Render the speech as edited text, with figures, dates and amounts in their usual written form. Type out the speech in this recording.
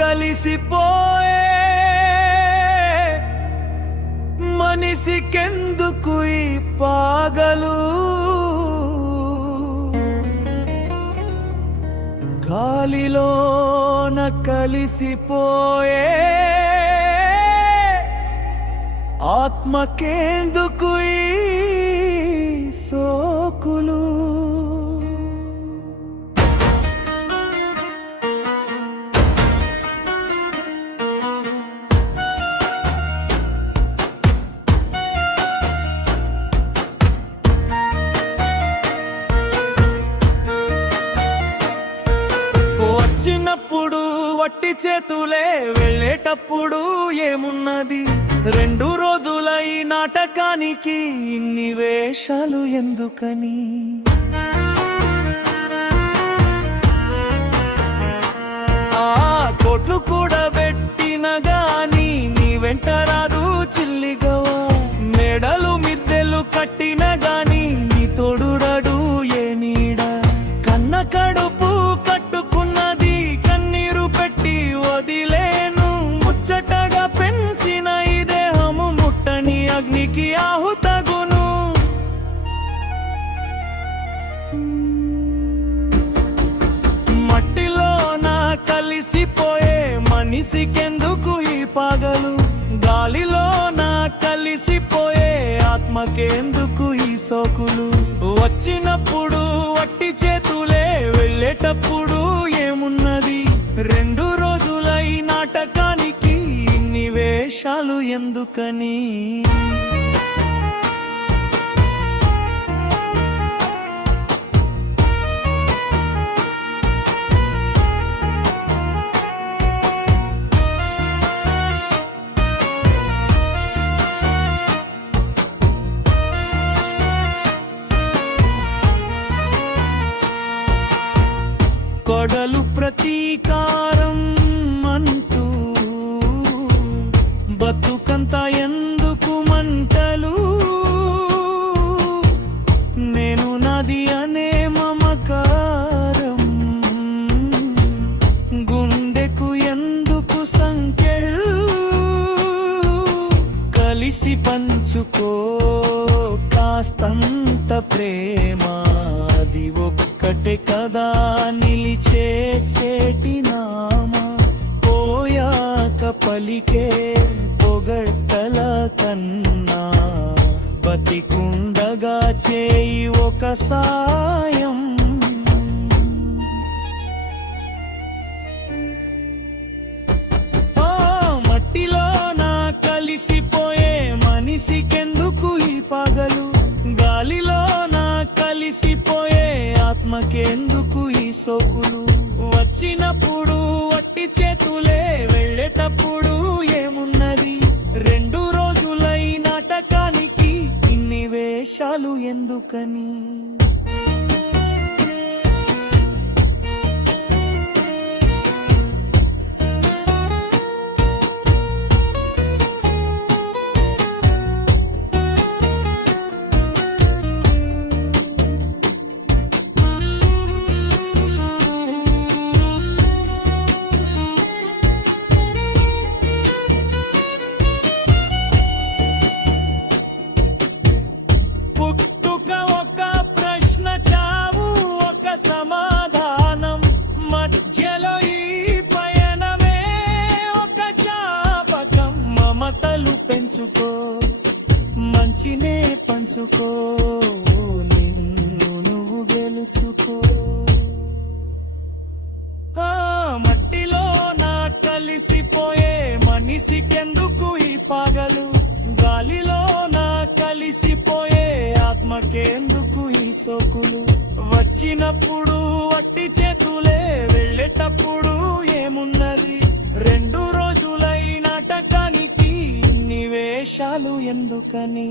కలిసిపోయే మనిషికెందుకు ఈ పాగలు గాలిలోన కలిసిపోయే ఆత్మకెందుకు ఈ సోకులు వచ్చినప్పుడు వట్టి చేతులే వెళ్ళేటప్పుడు ఏమున్నది 2 రోజుల ఈ నాటకానికి ఇన్ని వేషాలు ఎందుకని ఆ కోట్లు కూడా పెట్టిన గాని నీ వెంట రాదు చిల్లిగవా మెడలు మిద్దెలు కట్టిన గాని నీ తోడురాడు ఏ నీడ కన్న కడుపు కట్టుకున్నది కన్నీరు పెట్టి వదిలేను ముచ్చటగా పెంచిన ఈ దేహము ముట్టని అగ్నికి ఆహుతగును మట్టిలోన కలిసిపోయే మనిషికెందుకు ఈ పగలు గాలిలోన కలిసిపోయే ఆత్మకెందుకు ఈ సోకులు వచ్చినప్పుడు వట్టి చేతులే వెళ్ళేటప్పుడు ఏమున్నది 2 రోజుల ఈ నాటకానికి ఇన్ని వేషాలు ఎందుకని కొడలు ప్రతీకారం అంటూ బతుకంతా ఎందుకు మంటలు నేను నాది అనే మమకారం గుండెకు ఎందుకు సంకెళ్ళు కలిసి పంచుకో కాస్తంత ప్రేమ అది ఒక్కటే కదా నిలిచే చేటి నామా పోయాక పలికే పొగడ్తల కన్నా బతికుండగా చేయి ఒక సాయం మట్టిలోన కలిసిపోయే మనిషికెందుకు ఈ పగలు గాలిలోన కలిసిపోయే ఆత్మకెందుకు ఈ సోకులు వచ్చినప్పుడు వట్టి చేతులే వెళ్ళేటప్పుడు ఏమున్నది 2 రోజుల ఈ నాటకానికి ఇన్ని వేషాలు ఎందుకని సమాధానం మధ్యలో ఈ పయనమే ఒక జ్ఞాపకం మమతలు పెంచుకో మంచినే పంచుకో నిన్ను నువ్వు గెలుచుకో మట్టిలో నా కలిసిపోయే మనిషికెందుకు ఈ పగలు గాలిలో నా కలిసిపోయే ఆత్మకెందుకు ఈ సోకులు వచ్చినప్పుడు వట్టి చేతులే వెళ్ళేటప్పుడు ఏమున్నది 2 రోజుల ఈ నాటకానికి ఇన్ని వేషాలు ఎందుకని